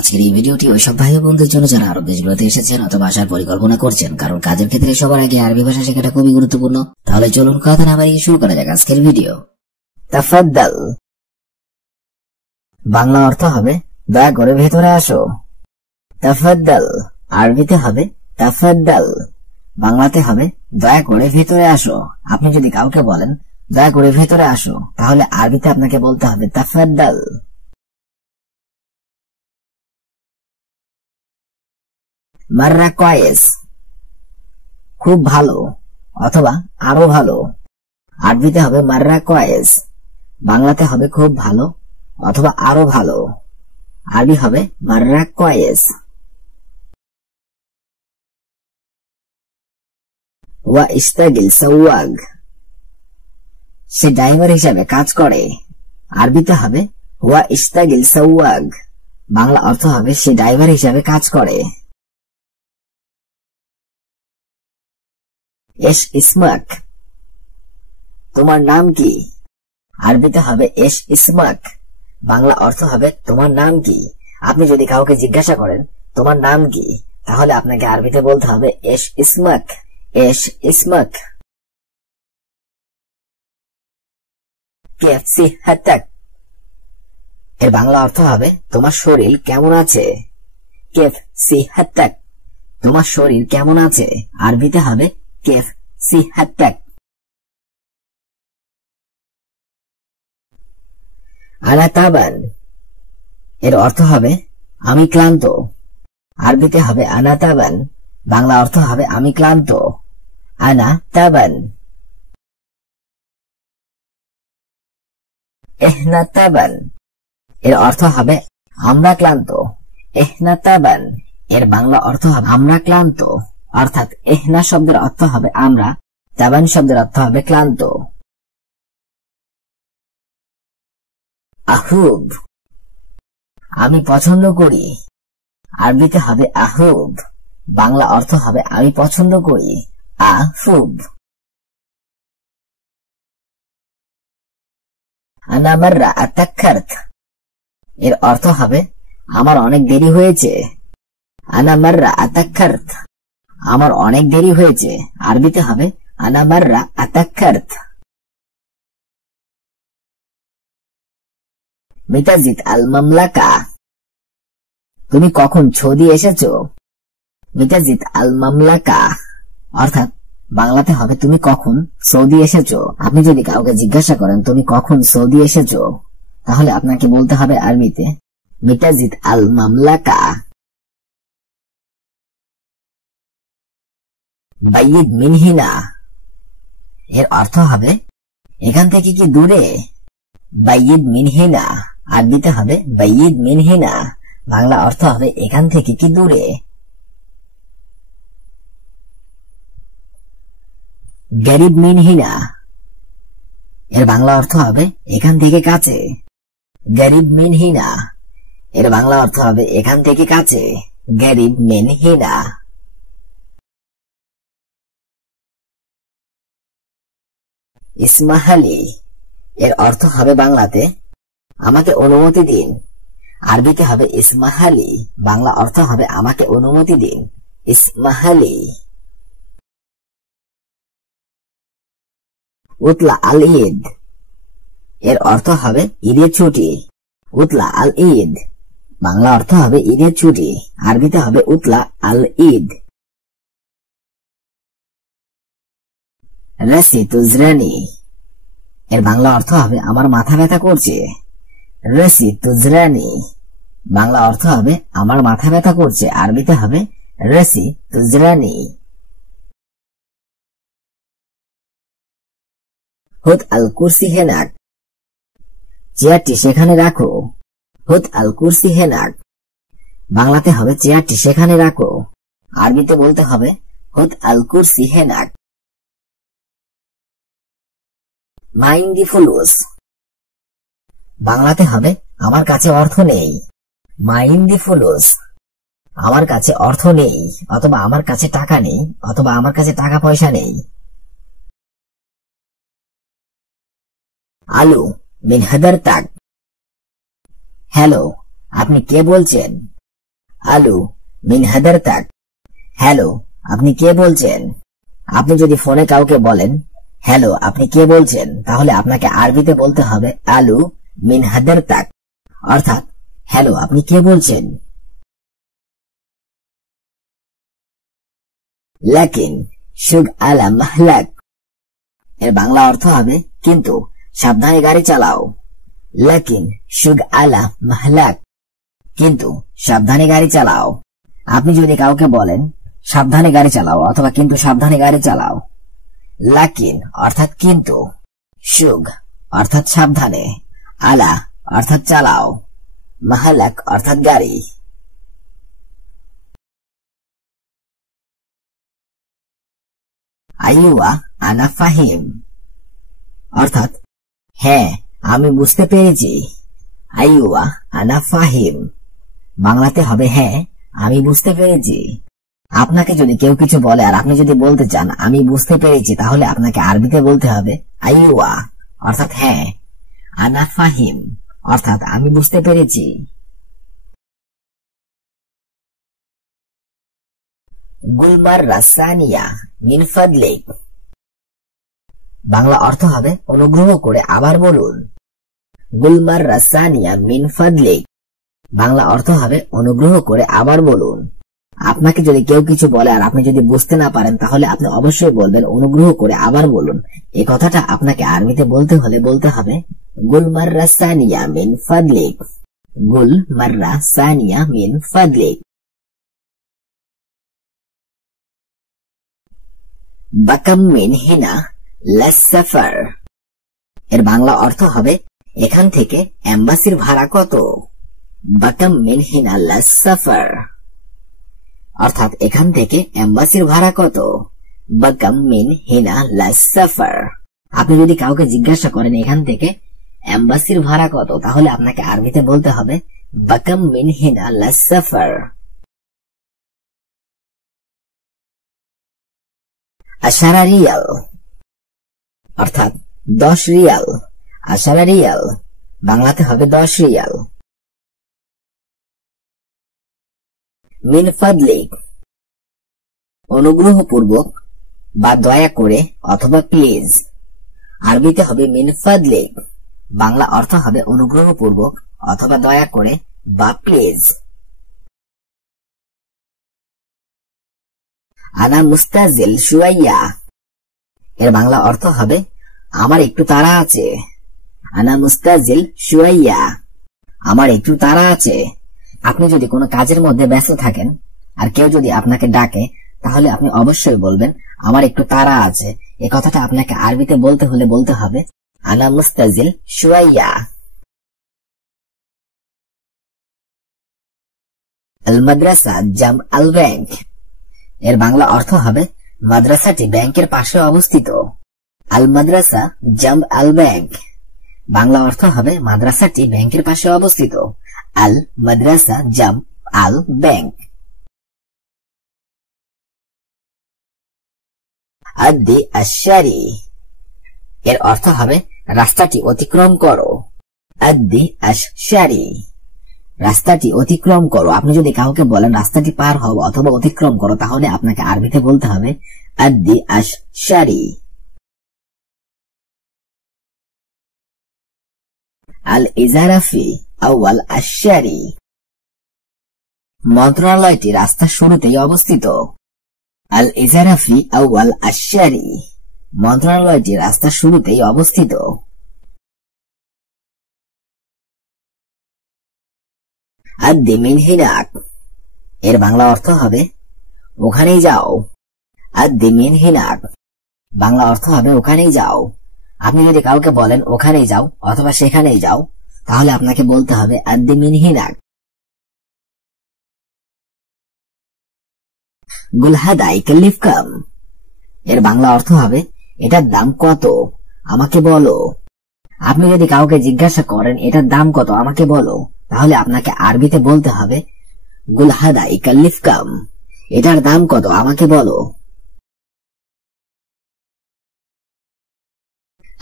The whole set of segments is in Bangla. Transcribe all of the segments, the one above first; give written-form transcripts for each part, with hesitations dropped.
আজকের এই ভিডিওটি ওইসব ভাই বোনদের জন্য যারা আরব দেশগুলোতে এসেছেন অথবা আসার পরিকল্পনা করছেন, কারণ কাজের ক্ষেত্রে সবার আগে আরবি ভাষা শেখাটা খুবই গুরুত্বপূর্ণ। তাহলে চলুন কথা না বাড়িয়ে শুরু করা যাক আজকের ভিডিও। তাফাদ্দাল বাংলা অর্থ হবে দয়া করে ভেতরে আসো। তাফাদ্দাল আরবিতে হবে তাফাদ্দাল, বাংলাতে হবে দয়া করে ভেতরে আসো। আপনি যদি কাউকে বলেন দয়া করে ভেতরে আসো, তাহলে আরবিতে আপনাকে বলতে হবে তাফাদ্দাল। মাররা কয়েস খুব ভালো অথবা আরো ভালো, আরবিতে হবে মাররা কয়েস, বাংলাতে হবে খুব ভালো অথবা আরো ভালো, আরবি হবে মাররা কয়েস। ওয়া ইস্তাগিল সাওয়াগ সে ড্রাইভার হিসাবে কাজ করে, আরবিতে হবে ওয়া ইস্তাগিল সাওয়াগ, বাংলা অর্থ হবে সে ড্রাইভার হিসাবে কাজ করে। এশ ইসমাক তোমার নাম কি, আরবিতে হবে এশ ইসমাক, বাংলা অর্থ হবে তোমার নাম কি। আপনি যদি কাউকে জিজ্ঞাসা করেন তোমার নাম কি, তাহলে আপনাকে আরবিতে বলতে হবে এশ ইসমাক, এশ ইসমাক। কেফ সিহাতাক এর বাংলা অর্থ হবে তোমার শরীর কেমন আছে। কেফ সিহাতাক তোমার শরীর কেমন আছে, আরবিতে হবে কেফ সিহাতাক। আনা তাবান এর অর্থ হবে আমি ক্লান্ত, আরবিতে হবে আনা তাবান, বাংলা অর্থ হবে আমি ক্লান্ত। আনা তাবান। এহনা তাবান এর অর্থ হবে আমরা ক্লান্ত, এহনা তাবান এর বাংলা অর্থ হবে আমরা ক্লান্ত, অর্থাৎ এহনা শব্দের অর্থ হবে আমরা, তাবান শব্দের অর্থ হবে ক্লান্ত। আহুব আমি পছন্দ করি, আরবিতে হবে আহুব, বাংলা অর্থ হবে আমি পছন্দ করি, আহুব। আনা মাররা আতাক্কারত এর অর্থ হবে আমার অনেক দেরি হয়েছে। আনা মাররা আতাক্কারত আমার অনেক দেরি হয়েছে, আরবিতে হবে আনা মাররা আতাক্কারত। মিতাজিত আল মামলাকা তুমি কখন সৌদি এসেছো। মিতাজিত আল মামলাকা অর্থাৎ বাংলাতে হবে তুমি কখন সৌদি এসেছো। আপনি যদি কাউকে জিজ্ঞাসা করেন তুমি কখন সৌদি এসেছো, তাহলে আপনাকে বলতে হবে আরবিতে মিতাজিত আল মামলাকা। বাইয়িদ মিনহিনা এর অর্থ হবে এখান থেকে কি দূরে। বাইয়িদ মিনহিনা আরবিতে হবে বাইয়িদ মিনহিনা, বাংলা অর্থ হবে এখান থেকে কি দূরে। গরিব মিনহিনা এর বাংলা অর্থ হবে এখান থেকে কাছে। গরিব মিনহিনা এর বাংলা অর্থ হবে এখান থেকে কাছে, গরিব মিনহিনা। ইসমাহালি এর অর্থ হবে বাংলাতে আমাকে অনুমতি দিন, আরবিতে হবে ইসমাহালি, বাংলা অর্থ হবে আমাকে অনুমতি দিন, ইসমাহালি। উতলা আল ঈদ এর অর্থ হবে ঈদের ছুটি। উতলা আল ঈদ বাংলা অর্থ হবে ঈদের ছুটি, আরবিতে হবে উতলা আল ঈদ। রাসি তুজরানি এর বাংলা অর্থ হবে আমার মাথা ব্যথা করছে। রাসি তুজরানি বাংলা অর্থ হবে আমার মাথা ব্যথা করছে, আরবিতে হবে রাসি তুজরানি। হুত আল কুরসি হেনাক চেয়ারটি সেখানে রাখো। হুত আল কুরসি হেনাক বাংলাতে হবে চেয়ারটি সেখানে রাখো, আরবিতে বলতে হবে হুত আল কুরসি হেনাক। মাইন্দি ফুলুস বাংলাতে হবে আমার কাছে অর্থ নেই। মাইন্দি ফুলুস আমার কাছে অর্থ নেই অথবা আমার কাছে টাকা নেই অথবা আমার কাছে টাকা পয়সা নেই। আলু মিন হাদার তাক হ্যালো আপনি কে বলছেন। আলু মিন হাদারতাক। হ্যালো, আপনি কে বলছেন? আপনি যদি ফোনে কাউকে বলেন হ্যালো, আপনি কে বলছেন, তাহলে আপনাকে আরবিতে বলতে হবে আলু মিন হাদারতাক, অর্থাৎ হ্যালো, আপনি কে বলছেন। লাকিন শুগ আলা মাহলাক। এর বাংলা অর্থ হবে কিন্তু সাবধানে গাড়ি চালাও। লাকিন শুগ আলা মাহলাক, কিন্তু সাবধানে গাড়ি চালাও। আপনি যদি কাউকে বলেন সাবধানে গাড়ি চালাও অথবা কিন্তু সাবধানে গাড়ি চালাও, লাকিন অর্থাৎ কিন্তু, শুগ অর্থাৎ সাবধানে, আলা অর্থাৎ চালাও, মাহলাক অর্থাৎ গাড়ি। আইওয়া আনা ফাহিম, অর্থাৎ হ্যাঁ আমি বুঝতে পেরেছি। আইওয়া আনা ফাহিম, বাংলাতে হবে হ্যাঁ আমি বুঝতে পেরেছি। আপনাকে যদি কেউ কিছু বলে আর আপনি যদি বলতে চান আমি বুঝতে পেরেছি, তাহলে আপনাকে আরবিতে বলতে হবে আইওয়া অর্থাৎ হ্যাঁ, আনা ফাহিম অর্থাৎ আমি বুঝতে পেরেছি। গুলমার রাসানিয়া মিন ফাদলিক, বাংলা অর্থ হবে অনুগ্রহ করে আবার বলুন। গুলমার রাসানিয়া মিন ফাদলিক, বাংলা অর্থ হবে অনুগ্রহ করে আবার বলুন। আপনাকে যদি কেউ কিছু বলে আর আপনি যদি বুঝতে না পারেন তাহলে আপনি অবশ্যই বলবেন অনুগ্রহ করে আবার বলুন। এই কথাটা আপনাকে আরবিতে বলতে হলে বলতে হবে গুলমার রাসানিয়া মিন ফাদলিক, গুলমার রাসানিয়া মিন ফাদলিক। বাকাম মিন হিনা লাসসাফার, এর বাংলা অর্থ হবে এখান থেকে এম্বাসির ভাড়া কত। বাকাম মিন হিনা লাসসাফার, অর্থাৎ এখান থেকে এম্বাসির ভাড়া কত। বাকাম মিন হিনা লাসসাফার, আপনি যদি কাউকে জিজ্ঞাসা করেন এখান থেকে এম্বাসির ভাড়া কত, তাহলে আপনাকে আরবিতে বলতে হবে বাকাম মিন হিনা লাসসাফার। আশারা রিয়াল, অর্থাৎ 10 রিয়াল। আশারা রিয়াল, বাংলাতে হবে 10 রিয়াল। মিন ফাদলিক, অনুগ্রহপূর্বক বা দয়া করে অথবা প্লিজ। আরবিতে হবে মিন ফাদলিক, বাংলা অর্থ হবে অনুগ্রহপূর্বক অথবা দয়া করে বা প্লিজ। আনা মুস্তাজিল শুয়াইয়া, এর বাংলা অর্থ হবে আমার একটু তাড়া আছে। আনা মুস্তাজিল শুয়াইয়া, আমার একটু তাড়া আছে। আপনি যদি কোনো কাজের মধ্যে ব্যস্ত থাকেন আর কেউ যদি আপনাকে ডাকে তাহলে আপনি অবশ্যই বলবেন আমার একটু তাড়া আছে। এই কথাটা আপনাকে আরবিতে বলতে হলে বলতে হবে আনা মুস্তাজিল শুয়াইয়া। আল মাদ্রাসা জাম আল ব্যাংক, এর বাংলা অর্থ হবে মাদ্রাসাটি ব্যাংকের পাশে অবস্থিত। আল মাদ্রাসা জাম আল ব্যাংক, বাংলা অর্থ হবে মাদ্রাসাটি ব্যাংকের পাশে অবস্থিত। আল মাদ্রাসা জাম আল ব্যাংক। আদ্দি আশারি, এর অর্থ হবে রাস্তাটি অতিক্রম করো। আদ্দি আশারি, রাস্তাটি অতিক্রম করো। আপনি যদি কাউকে বলেন রাস্তাটি পার হও অথবা অতিক্রম করো, তাহলে আপনাকে আরবিতে বলতে হবে আদ্দি আশারি। আল ইজারাফি আউয়াল আশারি, মন্ত্রণালয়টি রাস্তার শুরুতেই অবস্থিত। আল ইজারাফি আউয়াল আশারি, মন্ত্রণালয়টি রাস্তার শুরুতেই অবস্থিত। আদ্দি মিন হিনাক, এর বাংলা অর্থ হবে ওখানেই যাও। আদ্দি মিন হিনাক, বাংলা অর্থ হবে ওখানেই যাও। আপনি যদি কাউকে বলেন ওখানেই যাও অথবা সেখানেই যাও, তাহলে আপনাকে বলতে হবে আদ্দি মিন হিনাক। গুলহাদাই কাল্লিফ কাম, এর বাংলা অর্থ হবে এটার দাম কত আমাকে বলো। আপনি যদি কাউকে জিজ্ঞাসা করেন এটার দাম কত আমাকে বলো, তাহলে আপনাকে আরবিতে বলতে হবে গুলহাদাই কাল্লিফ কাম, এটার দাম কত আমাকে বলো।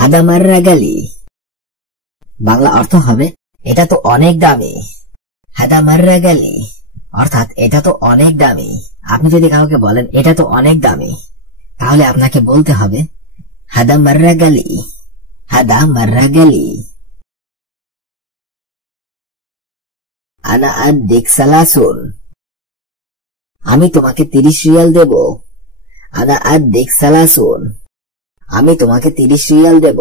হাদা মাররা গালি, বাংলা অর্থ হবে এটা তো অনেক দামি। হাদা মাররা গালি, অর্থাৎ এটা তো অনেক দামি। আপনি যদি কাউকে বলেন এটা তো অনেক দামি, তাহলে আপনাকে বলতে হবে হাদা মাররা গালি, হাদা মাররা গালি। আনা আদ্দিক সালাসুন, আমি তোমাকে 30 রিয়াল দেব। আনা আদ্দিক সালাসুন, আমি তোমাকে 30 রিয়াল দেব।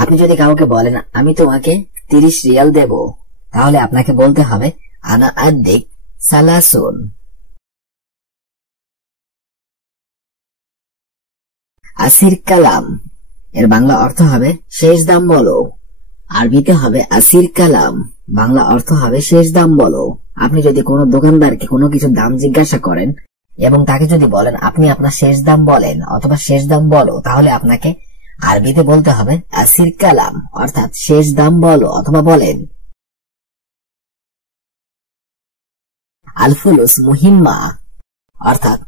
আপনি যদি কাউকে বলেন আমি তোমাকে 30 রিয়াল দেব, তাহলে আপনাকে বলতে হবে আনা আদ্দিক সালাসুন। আসির কালাম এর বাংলা অর্থ হবে শেষ দাম বলো। আরবিতে হবে আসির কালাম, বাংলা অর্থ হবে শেষ দাম বলো। আপনি যদি কোনো দোকানদারকে কোনো কিছু দাম জিজ্ঞাসা করেন এবং তাকে যদি বলেন আপনি আপনার শেষ দাম বলেন অথবা শেষ দাম বলো, তাহলে আপনাকে আরবিতে বলতে হবে আসির কালাম, অর্থাৎ শেষ দাম বলো অথবা বলেন। আলফুলুস মুহিম্মা অর্থাৎ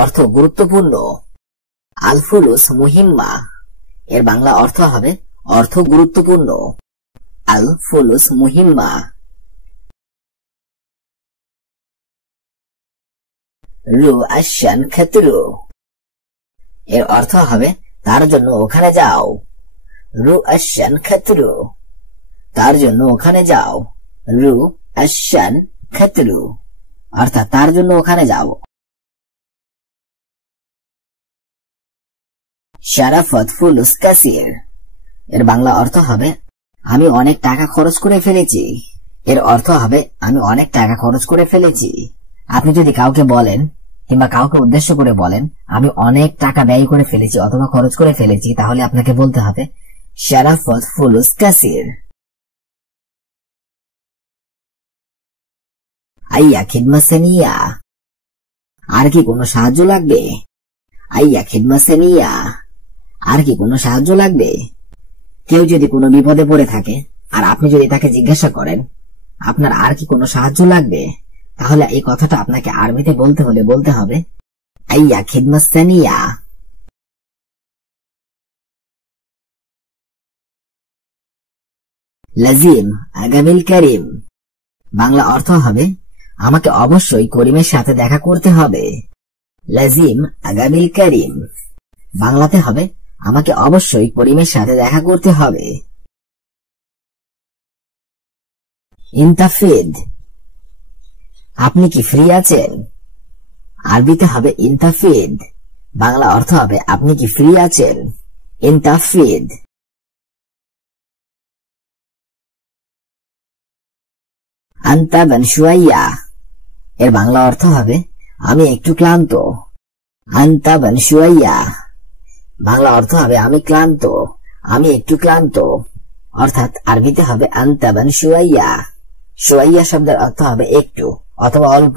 অর্থ গুরুত্বপূর্ণ। আলফুলুস মুহিম্মা এর বাংলা অর্থ হবে অর্থ গুরুত্বপূর্ণ। আলফুলুস মুহিম্মা। রু আশান খাতরু এর অর্থ হবে তার জন্য ওখানে যাও। রু আশান খাতরু, তার জন্য ওখানে যাও। রু আশান খাতরু অর্থাৎ তার জন্য ওখানে যাও। শারাফত ফুলুস কাসির এর বাংলা অর্থ হবে আমি অনেক টাকা খরচ করে ফেলেছি। এর অর্থ হবে আমি অনেক টাকা খরচ করে ফেলেছি। আপনি যদি কাউকে বলেন কিংবা কাউকে উদ্দেশ্য করে বলেন আমি অনেক টাকা ব্যয় করে ফেলেছি অথবা খরচ করে ফেলেছি, তাহলে আপনাকে বলতে হবে শারাফত ফুলুস কাসির। আইয়া খিদমা সেনিয়া, আর কি কোনো সাহায্য লাগবে? আইয়া খিদমা সেনিয়া, আর কি কোনো সাহায্য লাগবে? কেউ যদি কোনো বিপদে পড়ে থাকে আর আপনি যদি তাকে জিজ্ঞাসা করেন আপনার আর কি কোনো সাহায্য লাগবে, তাহলে এই কথাটা আপনাকে আরবিতে বলতে হলে বলতে হবে আইয়া খিদমা সেনিয়া। লাজিম আগামিল করিম, বাংলা অর্থ হবে আমাকে অবশ্যই করিমের সাথে দেখা করতে হবে। লাজিম আগামিল করিম, বাংলাতে হবে আমাকে অবশ্যই করিমের সাথে দেখা করতে হবে। ইনতাফিদ, আপনি কি ফ্রি আছেন? আরবিতে হবে ইনতাফিদ, বাংলা অর্থ হবে আপনি কি ফ্রি আছেন। ইনতাফিদ। আন্তা বান শুয়াইয়া এর বাংলা অর্থ হবে আমি একটু ক্লান্ত। আন্তা বান শুয়াইয়া, বাংলা অর্থ হবে আমি ক্লান্ত, আমি একটু ক্লান্ত। অর্থাৎ আরবিতে হবে আন্তা বান শুয়াইয়া। শুয়াইয়া শব্দের অর্থ হবে একটু অথবা অল্প।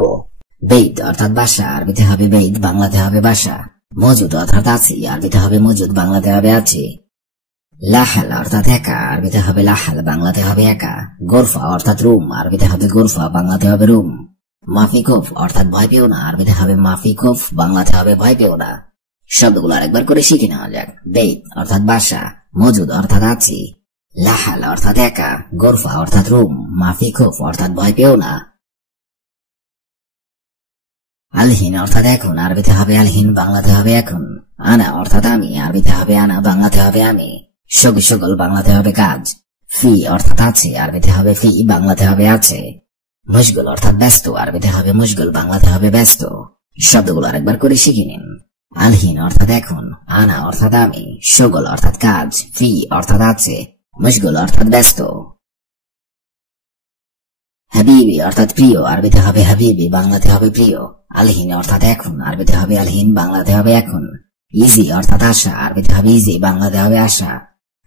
বেইত অর্থাৎ বাসা, আরবিতে হবে বেইত, বাংলাতে হবে বাসা। মজুদ অর্থাৎ আছি, আরবিতে হবে মজুদ, বাংলাতে হবে আছি। লাহাল অর্থাৎ একা, আরবিতে হবে লাহাল, বাংলাতে হবে একা। গোরফা অর্থাৎ রুম, আরবিতে হবে গোরফা, বাংলাতে হবে রুম। মাফিকুফ অর্থাৎ ভয় পেও না, আরবিতে হবে মাফিকুফ, বাংলাতে হবে ভয় পেও না। শব্দগুলো আরেকবার করে শিখে নেওয়া যাক। বেইত অর্থাৎ বাসা, মজুদ অর্থাৎ আছি, লাহাল অর্থাৎ একা, গোরফা অর্থাৎ রুম, মাফিকুফ অর্থাৎ ভয় পেও না। আলহিন অর্থাৎ এখন, আরবিতে হবে আলহিন, বাংলাতে হবে এখন। আনা অর্থাৎ আমি, আরবিতে হবে আনা, বাংলাতে হবে আমি। সগি সগল, বাংলাতে হবে কাজ। ফি অর্থাৎ আছে, আরবিতে হবে ফি, বাংলাতে হবে আছে। মুশগুল অর্থাৎ ব্যস্ত, আরবিতে হবে মুশগুল, বাংলাতে হবে ব্যস্ত। শব্দগুলো আরেকবার করে শিখে নিন। আলহিন অর্থাৎ এখন, আনা অর্থাৎ আমি, সগল অর্থাৎ কাজ, ফি অর্থাৎ আছে, মুশগুল অর্থাৎ ব্যস্ত। হাবিবি অর্থাৎ প্রিয়, আরবিতে হবে হাবিবি, বাংলাতে হবে প্রিয়। আলহিন অর্থাৎ এখন, আরবিতে হবে আলহিন, বাংলাতে হবে এখন। ইজি অর্থাৎ আশা, আরবিতে হবে ইজি, বাংলাতে হবে আশা।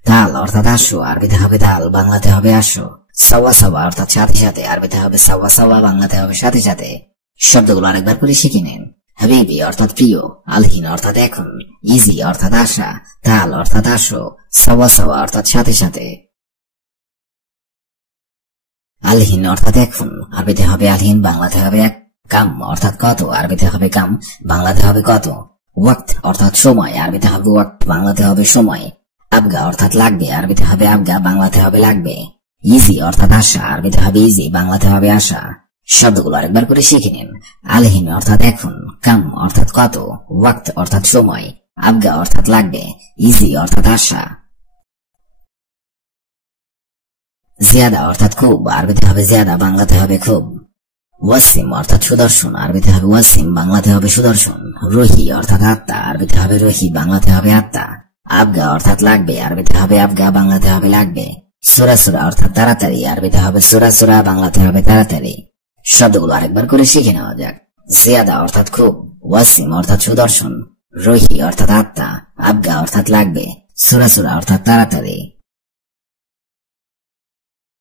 তাল অর্থাৎ আসো, আরবিতে হবে তাল, বাংলাতে হবে আসো। সাওয়া সাওয়া অর্থাৎ সাথে সাথে, আরবিতে হবে সাওয়া সাওয়া, বাংলাতে হবে সাথে সাথে। শব্দগুলো আরেকবার করে শিখে নেন। হাবিবি অর্থাৎ প্রিয়, আলহিন অর্থাৎ এখন, ইজি অর্থাৎ আশা, তাল অর্থাৎ আসো, সাওয়া সাওয়া অর্থাৎ সাথে সাথে। আলহিন অর্থাৎ এখন, আরবিতে হবে আলহিন, বাংলাতে হবে এক। কাম অর্থাৎ কত, আরবিতে হবে কাম, বাংলাতে হবে কত। ওয়াক্ত অর্থাৎ সময়, আরবিতে হবে ওয়াক্ত, বাংলাতে হবে সময়। আবগা অর্থাৎ লাগবে, আরবিতে হবে আবগা, বাংলাতে হবে লাগবে। ইজি অর্থাৎ আশা, আরবিতে হবে ইজি, বাংলাতে হবে আশা। শব্দগুলো আরেকবার করে শিখে নিন। আলহিম অর্থাৎ এখন, কাম অর্থাৎ কত, ওয়াক্ত অর্থাৎ সময়, আবগা অর্থাৎ লাগবে, ইজি অর্থাৎ আশা। জিয়াদা অর্থাৎ খুব, আরবিতে হবে জিয়াদা, বাংলাতে হবে খুব। ওয়াসিম অর্থাৎ সুদর্শন, আরবিতে হবে ওয়াসিম, বাংলাতে হবে সুদর্শন। রুহি অর্থাৎ আত্মা, আরবিতে হবে রুহি, বাংলাতে হবে আত্মা। আবগা অর্থাৎ লাগবে, আরবিতে হবে আবগা, বাংলাতে হবে লাগবে। সুরা সুরা অর্থাৎ তাড়াতাড়ি, আরবিতে হবে সুরা সুরা, বাংলাতে হবে তাড়াতাড়ি। শব্দগুলো আরেকবার করে শিখে নেওয়া যাক। জিয়াদা অর্থাৎ খুব, ওয়াসিম অর্থাৎ সুদর্শন, রুহি অর্থাৎ আত্মা, আবগা অর্থাৎ লাগবে, সুরা সুরা অর্থাৎ তাড়াতাড়ি।